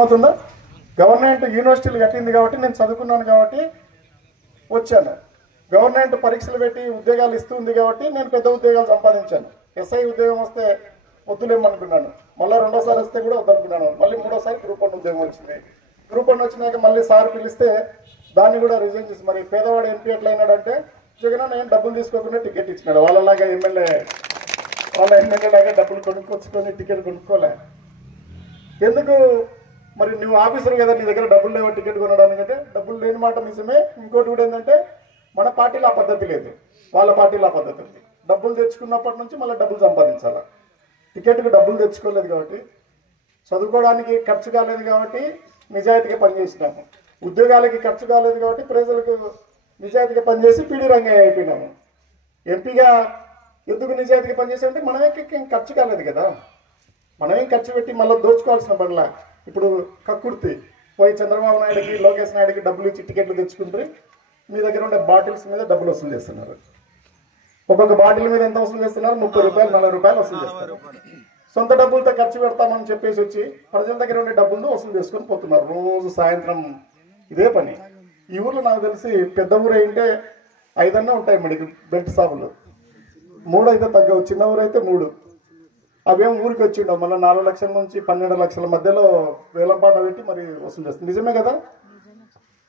అవుతుందా? గవర్నమెంట్ యూనివర్సిటీలు కట్టింది కాబట్టి నేను చదువుకున్నాను కాబట్టి వచ్చాను. గవర్నమెంట్ పరీక్షలు పెట్టి ఉద్యోగాలు ఇస్తుంది కాబట్టి నేను పెద్ద ఉద్యోగాలు సంపాదించాను. ఎస్ఐ ఉద్యోగం వస్తే వద్దులేమనుకున్నాను, మళ్ళీ రెండోసారి వస్తే కూడా వద్దనుకున్నాను. మళ్ళీ మూడోసారి గ్రూప్ 1 ఉద్యోగం వచ్చింది. గ్రూప్ 1 వచ్చినాక మళ్ళీ సార్ పిలిస్తే దాన్ని కూడా రిజైన్ చేసి, మరి పేదవాడు ఎంపీ ఎట్లా అయినాడంటే జగన్ నేను డబ్బులు తీసుకోకుండా టికెట్ ఇచ్చినాడు. వాళ్ళ ఎమ్మెల్యే లాగా డబ్బులు కొనుక్కొచ్చుకొని టికెట్ కొనుక్కోలే. ఎందుకు? మరి నువ్వు ఆఫీసర్ కదా, నీ దగ్గర డబ్బులు లేవా టికెట్ కొనడానికంటే? డబ్బులు లేని మాట నిజమే. ఇంకోటి కూడా ఏంటంటే మన పార్టీలో ఆ పద్ధతి లేదు, వాళ్ళ పార్టీలో ఆ పద్ధతి ఉంది. డబ్బులు తెచ్చుకున్నప్పటి నుంచి మళ్ళీ డబ్బులు సంపాదించాలి. టికెట్కి డబ్బులు తెచ్చుకోలేదు కాబట్టి, చదువుకోవడానికి ఖర్చు కాలేదు కాబట్టి నిజాయితీగా పనిచేసినాము. ఉద్యోగాలకి ఖర్చు కాలేదు కాబట్టి ప్రజలకు నిజాయితీగా పనిచేసి పీడి రంగయ్య అయిపోయినాము. ఎంపీగా ఎందుకు నిజాయితీగా పనిచేసామంటే మనమే ఖర్చు కాలేదు కదా, మనమేం ఖర్చు పెట్టి మళ్ళీ దోచుకోవాల్సిన పనిలా. ఇప్పుడు కక్కుర్తి పోయి చంద్రబాబు నాయుడుకి లోకేష్ నాయుడుకి డబ్బులు ఇచ్చి టికెట్లు తెచ్చుకుంటే మీ దగ్గర ఉండే బాటిల్స్ మీద డబ్బులు వసూలు చేస్తున్నారు. ఒక్కొక్క బాటిల్ మీద ఎంత వసూలు చేస్తున్నారు? 30 రూపాయలు 40 రూపాయలు వసూలు చేస్తారు. సొంత డబ్బులతో ఖర్చు పెడతామని చెప్పేసి వచ్చి ప్రజల దగ్గర ఉండే డబ్బులను వసూలు చేసుకొని పోతున్నారు. రోజు సాయంత్రం ఇదే పని. ఈ ఊర్లో నాకు తెలిసి పెద్ద ఊరు అయితే 5 అన్నా ఉంటాయి మెడికల్ బెల్ట్ షాపులు, 3 అయితే తగ్గవు. చిన్న ఊరు అయితే 3. అవేం ఊరికి వచ్చిండవు మళ్ళీ 4 లక్షల నుంచి 12 లక్షల మధ్యలో వేలంపాట పెట్టి మరి వసూలు చేస్తుంది. నిజమే కదా?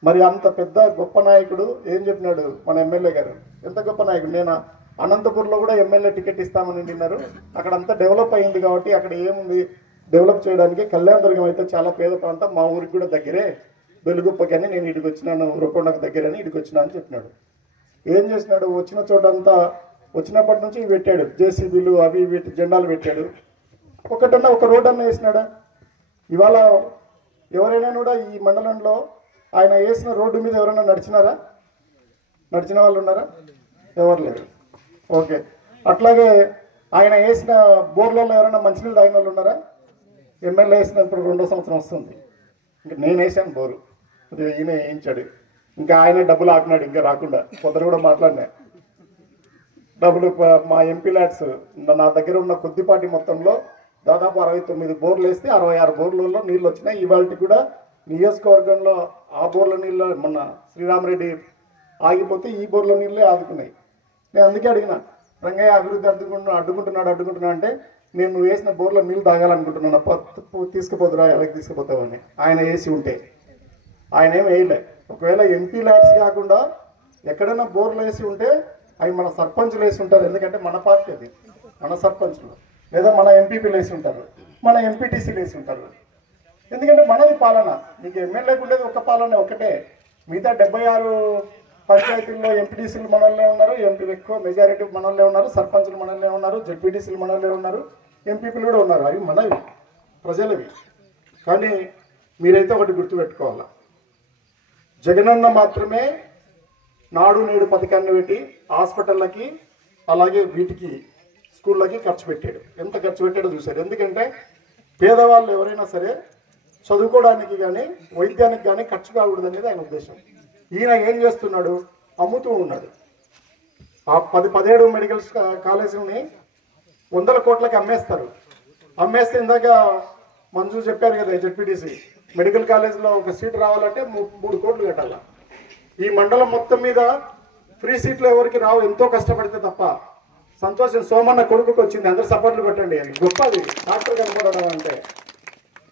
మరి అంత పెద్ద గొప్ప నాయకుడు ఏం చెప్పినాడు మన ఎమ్మెల్యే గారు? ఎంత గొప్ప నాయకుడు! నేను అనంతపూర్లో కూడా ఎమ్మెల్యే టికెట్ ఇస్తామని విన్నారు. అక్కడ అంతా డెవలప్ అయింది కాబట్టి అక్కడ ఏముంది డెవలప్ చేయడానికి? కళ్యాణదుర్గం అయితే చాలా పేద ప్రాంతం, మా ఊరికి కూడా దగ్గరే, వెలుగుప్పకి అని నేను ఇడికి వచ్చినాను, ఉరకొండకు దగ్గర అని ఇడికి వచ్చినా అని చెప్పినాడు. ఏం చేసినాడు? వచ్చిన చోటంతా వచ్చినప్పటి నుంచి పెట్టాడు, జేసీబీలు అవి వీటి జెండాలు పెట్టాడు. ఒకటన్నా ఒక రోడ్ అన్న వేసినాడా? ఇవాళ ఎవరైనా కూడా ఈ మండలంలో ఆయన వేసిన రోడ్డు మీద ఎవరైనా నడిచినారా? నడిచిన వాళ్ళు ఉన్నారా? ఎవరు లేరు. ఓకే. అట్లాగే ఆయన వేసిన బోర్లలో ఎవరైనా మంచినీళ్ళు తాగిన వాళ్ళు ఉన్నారా? ఎమ్మెల్యే వేసినప్పుడు 2వ సంవత్సరం వస్తుంది. ఇంకా నేను వేసాను బోరు, ఈయన వేయించాడు. ఇంకా ఆయన డబ్బులు ఆపినాడు, ఇంకా రాకుండా. పొద్దున కూడా మాట్లాడినా డబ్బులు. మా ఎంపీ ల్యాడ్స్ నా దగ్గర ఉన్న కొద్దిపాటి మొత్తంలో దాదాపు 69 బోర్లు వేస్తే 66 బోర్లలో నీళ్ళు వచ్చినాయి. ఇవాళకి కూడా నియోజకవర్గంలో ఆ బోర్ల నీళ్ళు మొన్న శ్రీరామరెడ్డి ఆగిపోతే ఈ బోర్ల నీళ్ళే ఆదుకున్నాయి. నేను అందుకే అడిగిన, రంగయ్య అభివృద్ధి అడ్డుకుంటున్నా అంటే, నేను నువ్వు వేసిన బోర్లో నీళ్ళు తాగాలనుకుంటున్నాను, తీసుకుపోతురా, ఎలాగ తీసుకుపోతావని. ఆయన వేసి ఉంటే ఆయన ఏం వేయలే. ఒకవేళ ఎంపీ ల్యాడ్స్ కాకుండా ఎక్కడైనా బోర్లు వేసి ఉంటే అవి మన సర్పంచ్లు వేసి ఉంటారు. ఎందుకంటే మన పార్టీ అది, మన సర్పంచ్లు లేదా మన ఎంపీపీలు వేసి ఉంటారు, మన ఎంపీటీసీలు వేసి ఉంటారు. ఎందుకంటే మనది పాలన. మీకు ఎమ్మెల్యేకి ఉండేది ఒక పాలన ఒకటే. మిగతా 76 పంచాయతీల్లో ఎంపీటీసీలు మనల్నే ఉన్నారు, ఎంపీ ఎక్కువ మెజారిటీ మనల్నే ఉన్నారు, సర్పంచ్లు మనల్నే ఉన్నారు, జెడ్పీటీసీలు మనల్నే ఉన్నారు, ఎంపీపీలు కూడా ఉన్నారు. అవి మనవి, ప్రజలవి. కానీ మీరైతే ఒకటి గుర్తుపెట్టుకోవాలా, జగనన్న మాత్రమే నాడు నేడు పథకాన్ని పెట్టి హాస్పిటళ్ళకి అలాగే వీటికి స్కూళ్ళకి ఖర్చు పెట్టాడు. ఎంత ఖర్చు పెట్టాడో చూశాడు. ఎందుకంటే పేదవాళ్ళు ఎవరైనా సరే చదువుకోవడానికి కానీ వైద్యానికి కానీ ఖర్చు కాకూడదు అనేది ఆయన ఉద్దేశం. ఈయన ఏం చేస్తున్నాడు? అమ్ముతూ ఉన్నాడు. ఆ 17 మెడికల్ కాలేజీలని 100 కోట్లకి అమ్మేస్తారు. అమ్మేస్తే ఇందాక మంజు చెప్పారు కదా, జెడ్పీటీసీ మెడికల్ కాలేజీలో ఒక సీట్ రావాలంటే 3 కోట్లు కట్టాల. ఈ మండలం మొత్తం మీద ఫ్రీ సీట్లు ఎవరికి రావు, ఎంతో కష్టపడితే తప్ప. సంతోషం, సోమన్న కొడుకుకి వచ్చింది, అందరు సపోర్ట్లు పెట్టండి అని. గొప్పది డాక్టర్ కనపడడం అంటే.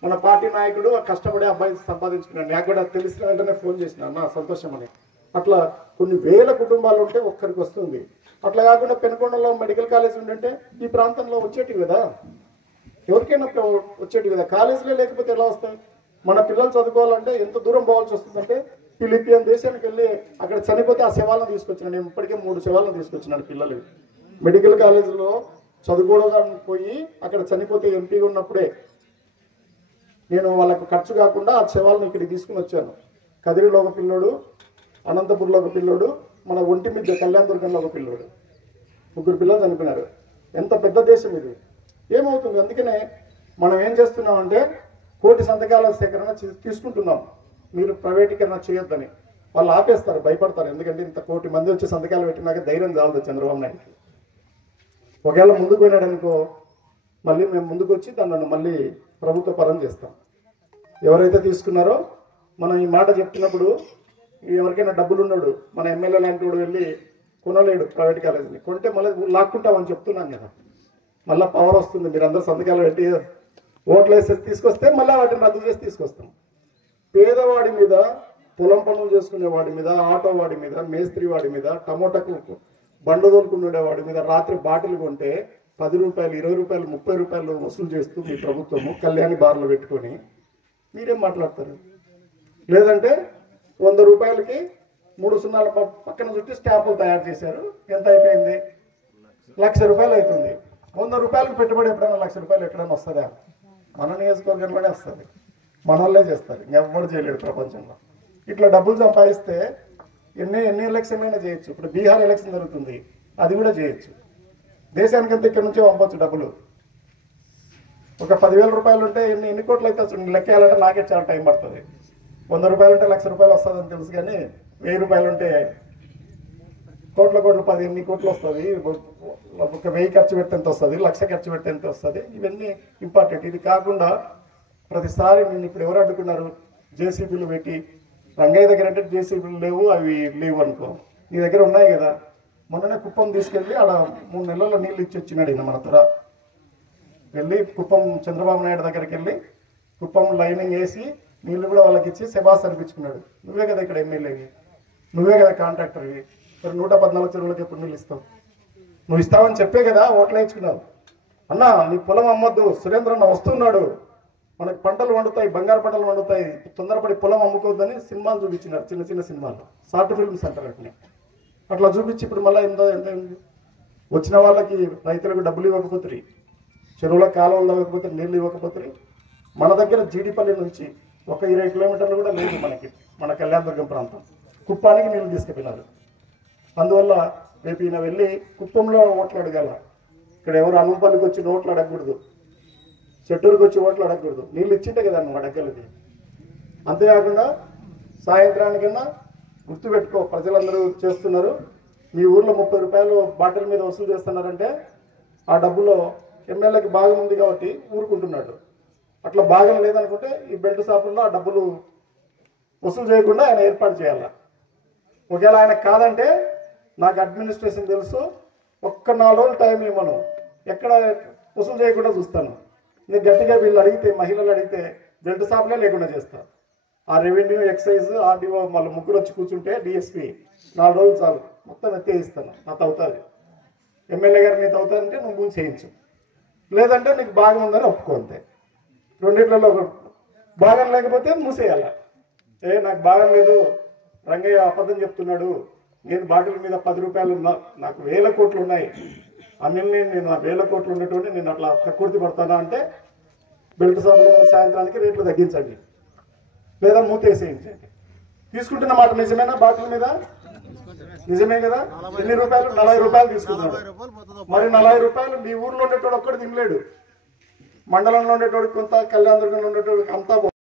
మన పార్టీ నాయకుడు కష్టపడి అబ్బాయి సంపాదించుకున్నాడు. నాకు కూడా తెలిసిన వెంటనే ఫోన్ చేసిన, అన్న సంతోషం అని. అట్లా కొన్ని వేల కుటుంబాలు ఉంటే ఒక్కరికి వస్తుంది. అట్లా కాకుండా పెనుకొండలో మెడికల్ కాలేజ్ ఉండంటే ఈ ప్రాంతంలో వచ్చేటివి కదా, ఎవరికైనా వచ్చేటివి కదా. కాలేజీలే లేకపోతే ఎలా వస్తాయి? మన పిల్లలు చదువుకోవాలంటే ఎంత దూరం పోవాల్సి వస్తుందంటే, ఫిలిపియన్ దేశానికి వెళ్ళి అక్కడ చనిపోతే ఆ శవాలను తీసుకొచ్చినాడు. నేను ఇప్పటికే 3 శవాలను తీసుకొచ్చినాడు పిల్లలు. మెడికల్ కాలేజీలో చదువుకోవడానికి పోయి అక్కడ చనిపోతే ఎంపీగా ఉన్నప్పుడే నేను వాళ్ళకు ఖర్చు కాకుండా ఆ శవాలను ఇక్కడికి తీసుకుని వచ్చాను. కదిరిలో ఒక పిల్లోడు, అనంతపూర్లో ఒక పిల్లోడు, మన ఒంటి మీద కళ్యాణదుర్గంలో ఒక పిల్లోడు, 3 పిల్లలు చనిపోయినారు. ఎంత పెద్ద దేశం ఇది! ఏమవుతుంది? అందుకనే మనం ఏం చేస్తున్నామంటే 1 కోటి సంతకాల సేకరణ తీసుకుంటున్నాం. మీరు ప్రైవేటీకరణ చేయొద్దని వాళ్ళు ఆపేస్తారు, భయపడతారు. ఎందుకంటే ఇంత 1 కోటి మంది వచ్చి సంతకాలు పెట్టినాక ధైర్యం చాలదు చంద్రబాబు నాయుడుకి. ఒకవేళ ముందుకు పోయినాడు అనుకో, మళ్ళీ మేము ముందుకు వచ్చి దాన్ని మళ్ళీ ప్రభుత్వ పరం చేస్తాం. ఎవరైతే తీసుకున్నారో మనం ఈ మాట చెప్తున్నప్పుడు ఎవరికైనా డబ్బులు ఉన్నాడు మన ఎమ్మెల్యే లాంటి వాడు వెళ్ళి కొనలేడు ప్రైవేట్ కాలేజీని, కొంటే మళ్ళీ లాక్కుంటామని చెప్తున్నాను కదా. మళ్ళీ పవర్ వస్తుంది, మీరు అందరూ సంతకాలు పెట్టి ఓట్లు వేసి తీసుకొస్తే మళ్ళీ వాటిని రద్దు చేసి తీసుకొస్తాం. పేదవాడి మీద, పొలం పనులు చేసుకునే వాడి మీద, ఆటో వాడి మీద, మేస్త్రి వాడి మీద, టమోటాకు బండ్లు తోలుకునే వాడి మీద రాత్రి బాటిల్ కొంటే 10 రూపాయలు, 20 రూపాయలు, 30 రూపాయలు వసూలు చేస్తూ మీ ప్రభుత్వము కళ్యాణి బార్లు పెట్టుకొని మీరేం మాట్లాడతారు? లేదంటే 100 రూపాయలకి 3 సున్నాల పక్కన చుట్టి స్టాంపులు తయారు చేశారు. ఎంత అయిపోయింది? 1,00,000 రూపాయలు అవుతుంది. 100 రూపాయలకు పెట్టుబడి ఎప్పుడైనా 1,00,000 రూపాయలు ఎక్కడైనా వస్తుందా? మన నియోజకవర్గంలోనే వస్తుంది, మన వాళ్ళే చేస్తారు, ఇంకెవ్వరు చేయలేడు ప్రపంచంలో. ఇట్లా డబ్బులు సంపాదిస్తే ఎన్ని ఎలక్షన్ అయినా చేయొచ్చు. ఇప్పుడు బీహార్ ఎలక్షన్ జరుగుతుంది, అది కూడా చేయొచ్చు. దేశానికంతా ఇక్కడ నుంచే పంపొచ్చు డబ్బులు. ఒక 10,000 రూపాయలు ఉంటే ఎన్ని కోట్లు అయితే లెక్క వేయాలంటే నాకే చాలా టైం పడుతుంది. 100 రూపాయలు ఉంటే 1,00,000 రూపాయలు వస్తుందని తెలుసు, కానీ 1000 రూపాయలు ఉంటే కోట్ల 10 ఎన్ని కోట్లు వస్తుంది. ఒక 1000 ఖర్చు పెడితే ఎంత వస్తుంది, 1,00,000 ఖర్చు పెడితే ఎంత వస్తుంది, ఇవన్నీ ఇంపార్టెంట్. ఇది కాకుండా ప్రతిసారి నేను ఇప్పుడు ఎవరు అడ్డుకున్నారు? జేసీబీలు పెట్టి, రంగయ్య దగ్గర అంటే జేసీబీలు లేవు, అవి లేవు అనుకో, నీ దగ్గర ఉన్నాయి కదా. మొన్ననే కుప్పం తీసుకెళ్ళి ఆడ 3 నెలల్లో నీళ్ళు ఇచ్చి వచ్చినాడు ఈయన మన త్వర వెళ్ళి. కుప్పం చంద్రబాబు నాయుడు దగ్గరికి వెళ్ళి కుప్పం లైనింగ్ వేసి నీళ్ళు కూడా వాళ్ళకి ఇచ్చి శబాస్ అనిపించుకున్నాడు. నువ్వే కదా ఇక్కడ ఎమ్మెల్యేవి, నువ్వే కదా కాంట్రాక్టర్వి, మరి 114 చెరువులకు ఎప్పుడు నీళ్ళు ఇస్తావు? నువ్వు ఇస్తావని చెప్పే కదా ఓట్లు వేయించుకున్నావు. అన్న నీ పొలం అమ్మద్దు, సురేంద్రన్న వస్తున్నాడు, మనకు పంటలు వండుతాయి, బంగారు పంటలు వండుతాయి, తొందరపడి పొలం అమ్ముకోవద్దని సినిమాలు చూపించినారు, చిన్న చిన్న సినిమాలు, షార్ట్ ఫిల్మ్స్ అంటారు వాటిని. అట్లా చూపించి ఇప్పుడు మళ్ళీ ఎంత వచ్చిన వాళ్ళకి రైతులకు డబ్బులు ఇవ్వకపోతే, చెరువుల కాలువలు ఇవ్వకపోతే, నీళ్ళు ఇవ్వకపోతే, మన దగ్గర జీడిపల్లి నుంచి ఒక 20 కిలోమీటర్లు కూడా లేదు మనకి, మన కళ్యాణదుర్గం ప్రాంతం, కుప్పానికి నీళ్ళు తీసుకుపోయినారు. అందువల్ల రేపు ఈయన వెళ్ళి కుప్పంలో ఓట్లు అడగాల. ఇక్కడ ఎవరు అనంపల్లికి వచ్చి ఓట్లు అడగకూడదు, చెట్టూరుకి వచ్చి ఓట్లు అడగకూడదు. నీళ్ళు ఇచ్చింటే కదా నువ్వు అడగలది. అంతేకాకుండా సాయంత్రానికన్నా గుర్తుపెట్టుకో, ప్రజలందరూ చేస్తున్నారు, మీ ఊర్లో 30 రూపాయలు బాటిల్ మీద వసూలు చేస్తున్నారంటే ఆ డబ్బులో ఎమ్మెల్యేకి భాగం ఉంది కాబట్టి ఊరుకుంటున్నాడు. అట్లా భాగం లేదనుకుంటే ఈ బెల్ట్ షాపుల్లో ఆ డబ్బులు వసూలు చేయకుండా ఆయన ఏర్పాటు చేయాలి. ఒకవేళ ఆయన కాదంటే నాకు అడ్మినిస్ట్రేషన్ తెలుసు, ఒక్క 4 రోజులు టైం ఇవ్వను, ఎక్కడ వసూలు చేయకుండా చూస్తాను. నేను గట్టిగా వీళ్ళు అడిగితే, మహిళలు అడిగితే బెల్ట్ షాపులే లేకుండా చేస్తాను. ఆ రెవెన్యూ, ఎక్సైజ్, ఆర్డీఓ మళ్ళీ ముగ్గురు వచ్చి కూర్చుంటే డిఎస్పీ 4 రోజులు చాలు, మొత్తం ఎత్తేయిస్తాను. నాకు అవుతుంది, ఎమ్మెల్యే గారు నీకు అవుతుందంటే నువ్వు ముందు చేయించు, లేదంటే నీకు భాగం ఉందని ఒప్పుకో, అంతే. రెండిట్లలో భాగం లేకపోతే మూసేయాల. నాకు భాగం లేదు, రంగయ్య అబద్ధం చెప్తున్నాడు, నేను బాటిల్ మీద 10 రూపాయలు నాకు 1000 కోట్లు ఉన్నాయి, అన్నిల్ని నేను 1000 కోట్లు ఉండేటువంటి నేను అట్లా ప్రకృతి పడతానా అంటే బెల్ట్ షాపులు సాయంత్రానికి రేట్లు తగ్గించండి, లేదా మూతేసేయించండి. తీసుకుంటున్న మాట నిజమేనా? బాటిల్ మీద నిజమే కదా? ఎన్ని రూపాయలు? 40 రూపాయలు తీసుకున్నాడు. మరి 40 రూపాయలు మీ ఊర్లో ఉండేటోడు ఒక్కడు తినలేడు, మండలంలో ఉండేటోడు కొంత, కళ్యాణదుర్గంలో ఉండేటోడికి అంతా